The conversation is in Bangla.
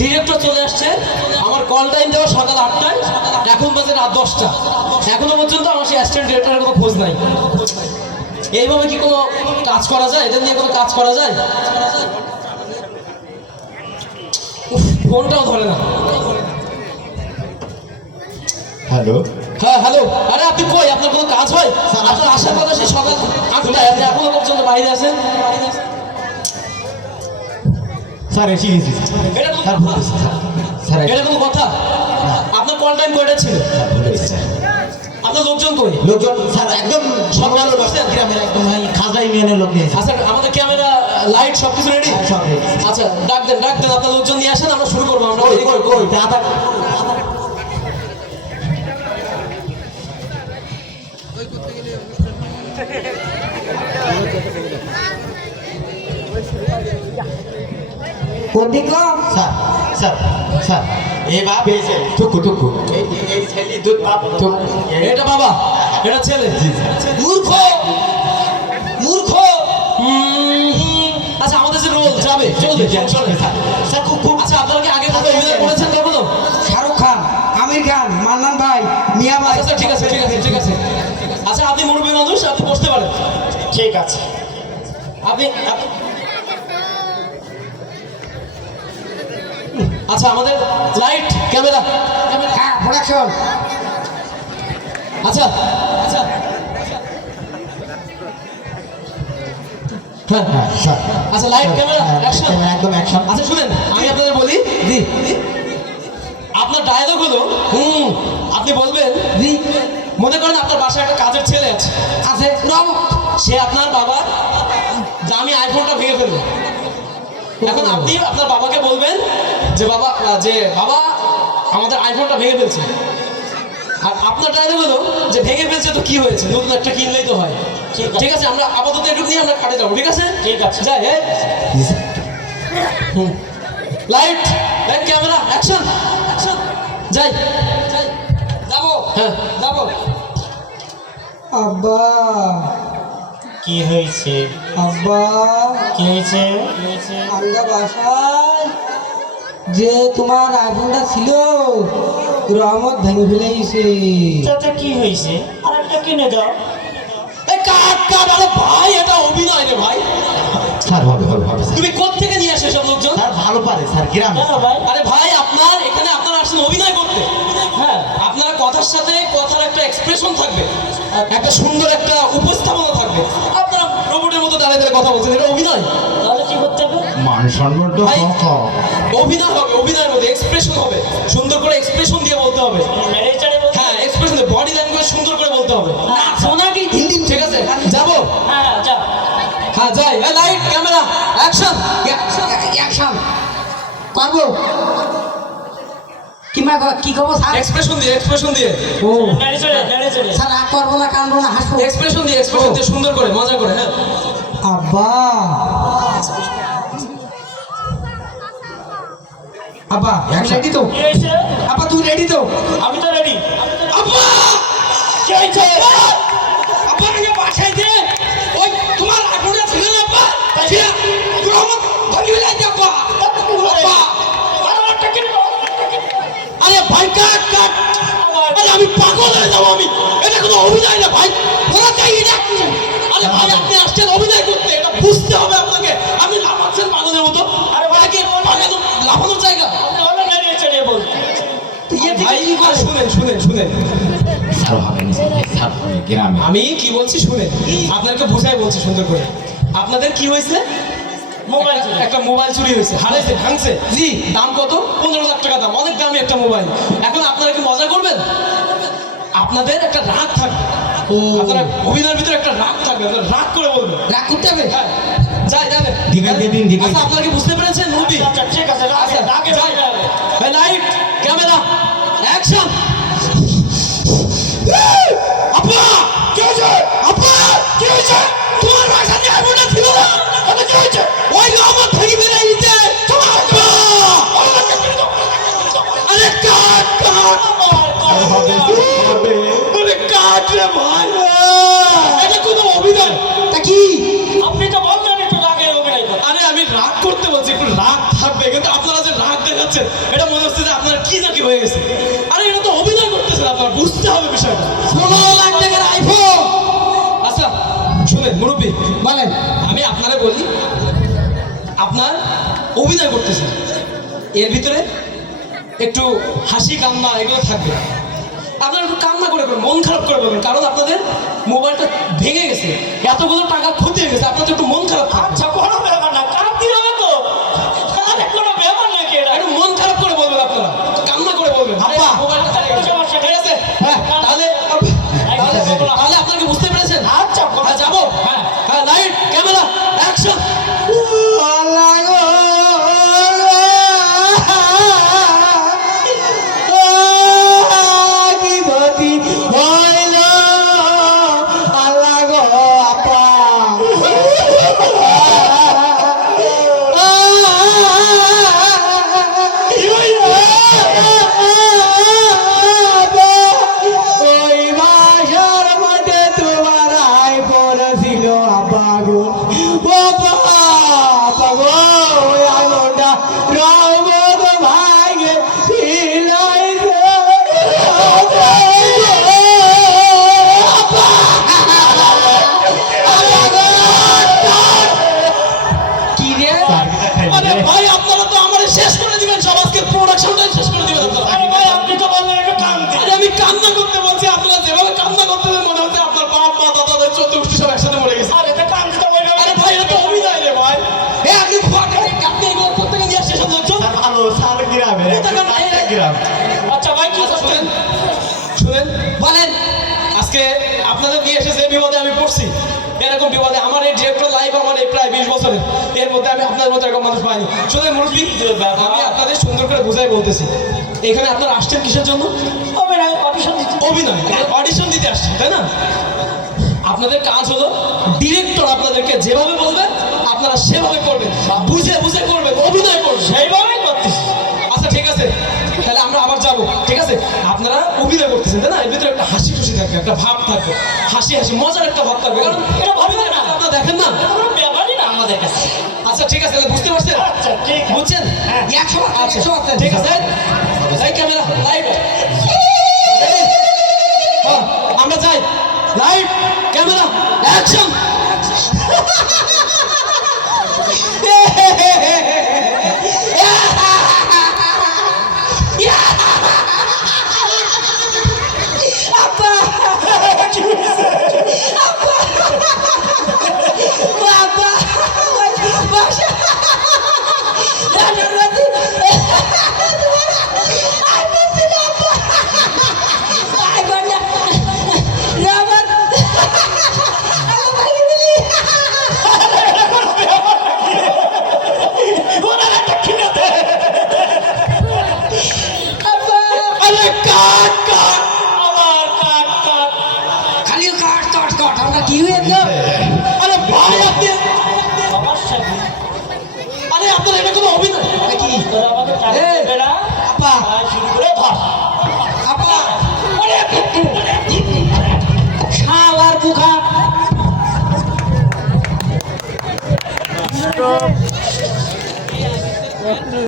ডিরেক্টর চলে আসছে। আমার কল টাইম দেওয়া সকাল 8টায়, এখন বাজে রাত 10টা। এখনো পর্যন্ত আমার সেই অ্যাসিস্ট্যান্ট ডিরেক্টরের কোনো খোঁজ নাই। এইভাবে কি কোনো কাজ করা যায়? এদের নিয়ে কোনো কাজ করা যায়? ফোনটাও ধরে না। হ্যালো, হ্যাঁ হ্যালো। আরে আপনি কই? আপনার কোনো কাজ হয়? আপনার আসার কথা সেই সকাল 8টায়, আপনি এখনো পর্যন্ত বাইরে আছেন। স্যার এসে গেছি এটা কোনো স্যার। কথা? স্যার এটা কোনো কথা? আপনার কল টাইম কয়টা ছিল? আপনার লোকজন কই? লোকজন স্যার একদম সকাল গ্রামের একদম খাজা ইউনিয়নের লোক নিয়েছে। আচ্ছা, আমাদের ক্যামেরা, লাইট সবকিছু রেডি? সব ready। আচ্ছা, ডাক দেন আপনার লোকজন নিয়ে আসেন, আমরা শুরু করবো। আমরা কই কই কই দাদা কোন দিক গো? স্যার স্যার স্যার এই বাপ এই ছেলে টুকু টুকু এই ছেলে দুধ বাপ টুকু এটা বাবা, এটা ছেলে। মূর্খ মূর্খ। আচ্ছা, আমাদের যে রোল যাবে চলবে চলবে। স্যার খুব খুব আচ্ছা, আপনারা কি আগে কখনো অভিনয় করেছেন কখনো? শাহরুখ খান, আমির খান, মান্নান ভাই, মিয়া ভাই। আচ্ছা ঠিক আছে ঠিক আছে ঠিক আছে। আচ্ছা, আপনি মুরব্বী মানুষ, আপনি বসতে পারেন। ঠিক আছে। আপনি আচ্ছা, আমাদের লাইট ক্যামেরা। হ্যাঁ, প্রোডাকশন। আচ্ছা আচ্ছা, হ্যাঁ হ্যাঁ স্যার আচ্ছা, লাইট ক্যামেরা অ্যাকশন। একদম অ্যাকশন। আচ্ছা শুনেন, আমি আপনাদের বলি, জি আপনার ডায়লগ হলো আপনি বলবেন, জি মনে করেন আপনার বাসায় একটা কাজের ছেলে আছে, আছে রং। সে আপনার বাবার দামি আইফোনটা ভেঙে ফেললো। এখন আপনি আপনার বাবাকে বলবেন যে বাবা আমাদের আইফোনটা ভেঙে ফেলছে। আর আপনার ডায়লগ হলো যে ভেঙে ফেলছে তো কি হয়েছে, নতুন একটা কিনলেই তো হয়। ঠিক আছে, আমরা আপাতত একটু নিয়ে আমরা কাটে যাবো। ঠিক আছে ঠিক আছে, যাই। Light light camera action action. যাই যাই যাবো, হ্যাঁ যাবো। আব্বা কি হয়েছে? আব্বা, কি হয়েছে? আমরা বাসায় যে তোমার আইফোনটা ছিল, রহমত ভেঙে ফেলে গেছে। চাচা কি হয়েছে? আরেকটা কিনে দাও। এই কাট কাট, আরে ভাই এটা অভিনয় রে ভাই। স্যার হবে হবে হবে স্যার। তুমি কোত্থেকে নিয়ে আসো সব লোকজন? স্যার ভালো পারে স্যার গ্রামে। আরে ভাই, আপনারা আসছেন অভিনয় করতে। হ্যাঁ, আপনার কথার সাথে কথার একটা এক্সপ্রেশন থাকবে, একটা সুন্দর একটা উপস্থাপনা থাকবে। আপনারা রোবটের মতো দাঁড়িয়ে দাঁড়িয়ে কথা বলছেন, এটা অভিনয়? তাহলে কি করতে হবে? মান সম্মানটা ভাই, কম। অভিনয় হবে, অভিনয়ের মধ্যে এক্সপ্রেশন হবে, সুন্দর করে এক্সপ্রেশন দিয়ে বলতে হবে। হ্যাঁ, এক্সপ্রেশন, বডি ল্যাঙ্গুয়েজ সুন্দর করে বলতে হবে। সোনাকি হিন্দি, ঠিক আছে যাবো? হ্যাঁ যা। হ্যাঁ যাই। Light camera action. অ্যাকশন করবো। কি খবর স্যার? এক্সপ্রেশন দিয়ে ও স্যার, রাগ করবো না, কানবো না, হাসবো। এক্সপ্রেশন দিয়ে সুন্দর করে মজা করে। হ্যাঁ আব্বা আব্বা রেডি তো? আব্বা তুই রেডি তো? আমি তো রেডি। আব্বা কি হয়েছে? আব্বা আমাকে বাসায় দে। ওই তোমার আগুনে ছিল না আব্বা? ছিল। তুই আমার ধরি হয়ে যা আব্বা। আব্বা আরে ভাই কাট কাট। আরে আমি পাগল হয়ে যাবো আমি। এটা কোনো অভিনয় না ভাই, ওরা চাই এটা। আরে ভাই, আপনি আসছেন অভিনয় করতে, এটা বুঝতে হবে আপনাকে। আপনি লাফাচ্ছেন পাগলের মতো। আরে ভাই, কি লাফানোর জায়গা? ভাই শুনেন স্যার হবে না স্যার হবে গ্রামে। আমি কি বলছি শুনেন, আপনাকে বুঝাই বলছি সুন্দর করে। আপনাদের কি হয়েছে? মোবাইল, একটা মোবাইল চুরি হয়েছে, হারাইছে, ভাঙছে। জি, দাম কত? 15 লাখ টাকা দাম, অনেক দামি একটা মোবাইল। এখন আপনারা কি মজা করবেন? আপনাদের একটা রাগ থাকবে। আপনারা অভিনয়ের ভিতরে একটা রাগ থাকবে, আপনারা রাগ করে বলবেন। রাগ করতে হবে? হ্যাঁ, যাবেন। ঠিক আছে। আচ্ছা, আপনারা কি বুঝতে পেরেছেন মুভি? ঠিক আছে, যাই। Light camera action. আপা কি হয়েছে? আপা কি হয়েছে? তোমার বাসা দিয়ে আইফোনটা ছিল না? এটা কি হয়েছে? ওই আমার ভেঙে বেরিয়ে গেছে। তোমার আপা আরে কাট কাট। আরে কাট রে ভাই, এটা কোনো অভিনয়? তা কি? আপনি তো বললেন একটু রাগের অভিনয়। আরে আমি রাগ করতে বলছি, একটু রাগ থাকবে, কিন্তু আপনারা যে রাগ দেখাচ্ছেন এটা মনে হচ্ছে যে আপনার কি না কি হয়ে গেছে। আরে এটা তো অভিনয় করতেছেন, আপনার বুঝতে হবে বিষয়টা। 16 লাখ টাকার আইফোন। আচ্ছা শুনেন মুরব্বী, বলেন। আমি আপনারা বলি, আপনার অভিনয় করতেছেন, এর ভিতরে একটু হাসি কান্না এগুলো থাকবে। আপনারা একটু কান্না করে করবেন, মন খারাপ করে বলবেন, কারণ আপনাদের মোবাইলটা ভেঙে গেছে, এতগুলো টাকা ক্ষতি হয়ে গেছে, আপনাদের একটু মন খারাপ থাকবে। আচ্ছা কোনো ব্যাপার না, কাঁদতে হবে তো। আরে কোনো ব্যাপার নাকি এটা? একটু মন খারাপ করে বলবেন, আপনারা কান্না করে বলবেন। আব্বা, মোবাইলটা হারিয়ে গেছে। সমস্যা ঠিক আছে? হ্যাঁ। তাহলে তাহলে আপনাকে বুঝতে পেরেছেন? আচ্ছা হ্যাঁ, যাবো। হ্যাঁ, লাইট ক্যামেরা অ্যাকশন। আল্লাহ গো, কি গতি হইল, আল্লাহ গো আপা। ওই বাসার মধ্যে তোমার আইফোন ছিল আপা গো, ও আপা গো, ওই আইফোনটা রঙ ভাইগে ছিলাইছে। কি রে? আরে ভাই, আপনারা তো আমার শেষ করে দিবেন, সব আজকে প্রোডাকশনটাই শেষ করে দিবেন আপনারা। আরে ভাই আপনি তো বললেন একটু কাঁদতে। আরে আমি কান্না করতে বলছি, আপনারা যেভাবে কান্না করতেছেন মনে হচ্ছে আপনার বাপ মা দাদাদের 14 গোষ্ঠী সব একসাথে মরে গেছে। আরে তো কাঁদতে তো বলবে। আরে ভাই, এটা তো অভিনয় রে ভাই। আপনি আপনি এগুলো প্রত্যেকে নিয়ে শেষ হতে হচ্ছে। ভালো সাল গ্রামে গ্রাম। আচ্ছা ভাই কি আচ্ছা শুনেন, শুনেন, বলেন। আজকে আপনাদের নিয়ে এসে যে বিপদে আমি পড়ছি, এরকম বিপদে আমার এই ডিরেক্টর লাইফ আমার এই প্রায় 20 বছরের, এর মধ্যে আমি আপনার মতো এরকম মানুষ পাইনি। শুনেন মুরব্বী, আমি আপনাদের সুন্দর করে বুঝাই বলতেছি, এখানে আপনারা আসছেন কিসের জন্য? অভিনয় অডিশন দিচ্ছি। অভিনয়, অডিশন দিতে আসছেন তাই না? আপনাদের কাজ হলো ডিরেক্টর আপনাদেরকে যেভাবে বলবে আপনারা সেভাবে করবেন, বুঝে বুঝে করবেন, অভিনয় করবেন। সেইভাবেই করতেছি। আচ্ছা ঠিক আছে, তাহলে আমরা আবার যাবো। ঠিক আছে, আপনারা অভিনয় করতেছেন তাই না? এর ভিতরে একটা হাসি খুশি থাকবে, একটা ভাব থাকবে, হাসি হাসি মজার একটা ভাব থাকবে, কারণ এটা ভাববেন না। আপনারা দেখেন না। এটা কোনো ব্যাপারই না আমাদের কাছে। আচ্ছা ঠিক আছে, তাহলে বুঝতে পারছেন? আচ্ছা ঠিক আছে। বুঝছেন? হ্যাঁ। 100% আচ্ছা 100%। ঠিক আছে, এই ক্যামেরা লাইট, আমরা যাই। Light camera action. আরে কাট কাট, আবার কাট কাট। খালি কাট কাট কাট, আমরা কি হয়ে গেল? আরে ভাই আপনি, সমস্যা কি? আরে আপনার এটা কোনো অভিনয় কি তোরা আমাকে টাকা এই, দেবে না? আপা আর শুরু করে ধর। আপা, শালার পোকা।